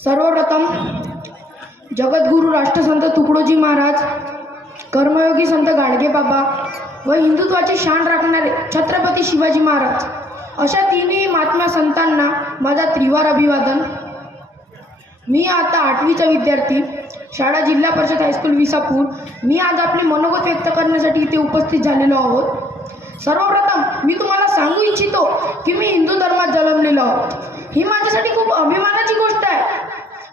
सर्वप्रथम जगद्गुरु राष्ट्रसंत तुकडोजी महाराज, कर्मयोगी संत गाडगे बाबा व हिंदुत्वाची शान राखणारे छत्रपती शिवाजी महाराज अशा तिन्ही महात्मा संतांना माझा त्रिवार अभिवादन। मी आता 8वीचा विद्यार्थी, शाळा जिल्हा परिषद हायस्कूल विसापूर। मी आज आपले मनोगत व्यक्त करण्यासाठी इथे उपस्थित झालेलो आहोत। सर्वप्रथम मी तुम्हाला सांगू इच्छितो की मी हिंदू धर्मात जन्मलेलो आहोत। ही माझ्यासाठी खूप अभिमानाची गोष्ट आहे।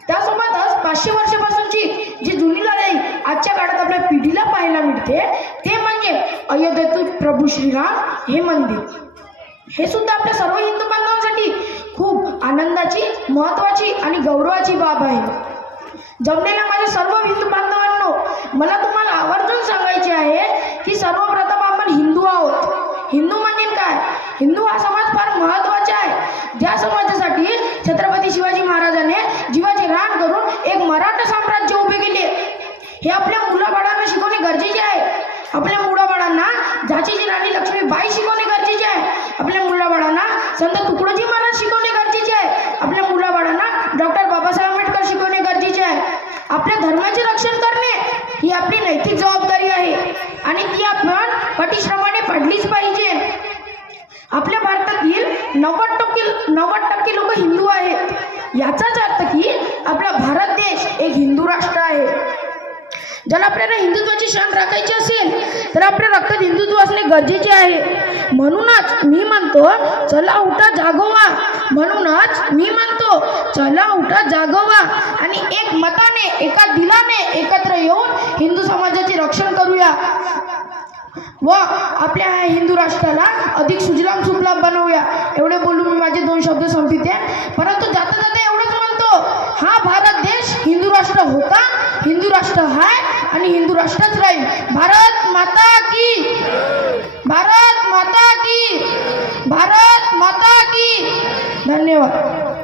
त्यासोबतच 500 वर्षापासूनची जी जुनी लढाई आजच्या काळात आपल्या पिढीला पाहायला मिळते ते म्हणजे अयोध्येतील प्रभू श्रीराम हे मंदिर। हे सुद्धा आपल्या सर्व हिंदू बांधवांसाठी खूप आनंदाची, महत्त्वाची आणि गौरवाची बाब आहे। जमलेल्या माझ्या सर्व हिंदू बांधवांनो, मला तुम्हाला आवर्जून सांगायचे आहे की सर्वप्रथम आपण हिंदू आहोत। हिंदू म्हणजे काय? हिंदू हा समाज फार महत्त्वाचा आहे, ज्या समाजासाठी छत्रपती शिवाजी महाराजांनी जीवाचे रान करून एक मराठा साम्राज्य उभे केले। हे आपल्या मुलाबाळांना शिकवणे गरजेचे आहे। आपल्या मुलाबाळांना झाशीची राणी लक्ष्मीबाई शिकवणे गरजेचे आहे। आपल्या मुलाबाळांना संत तुकडोजी महाराज शिकवणे गरजेचे आहे। आपल्या मुलाबाळांना डॉक्टर बाबासाहेब आंबेडकर शिकवणे गरजेचे आहे। आपल्या धर्माचे रक्षण करणे ही आपली नैतिक जबाबदारी आहे आणि ती आपण परिश्रमाने पडलीच पाहिजे। आपल्या भारतातील 90% लोक हिंदू आहेत। याचाच अर्थ की आपला भारत देश एक हिंदू राष्ट्र आहे। जर आपल्याला हिंदुत्वाची शान राखायची असेल तर आपल्या रक्तात हिंदुत्व असणे गरजेचे आहे। म्हणूनच मी म्हणतो चला उठा जागोवा, चला उठा जागोवा आणि एक मताने, एका दिलाने एकत्र येऊन हिंदू समाजाचे रक्षण करूया व आपल्या हिंदू राष्ट्राला अधिक सुजलाम सुफलाम बनवूया। एवढे बोलून मी माझे 2 शब्द संपविते, परंतु जाता जाता एवढंच म्हणतो, हा भारत देश हिंदू राष्ट्र होता, हिंदू राष्ट्र आहे आणि हिंदू राष्ट्रच राहील। भारत माता की, भारत माता की, भारत माता की। धन्यवाद।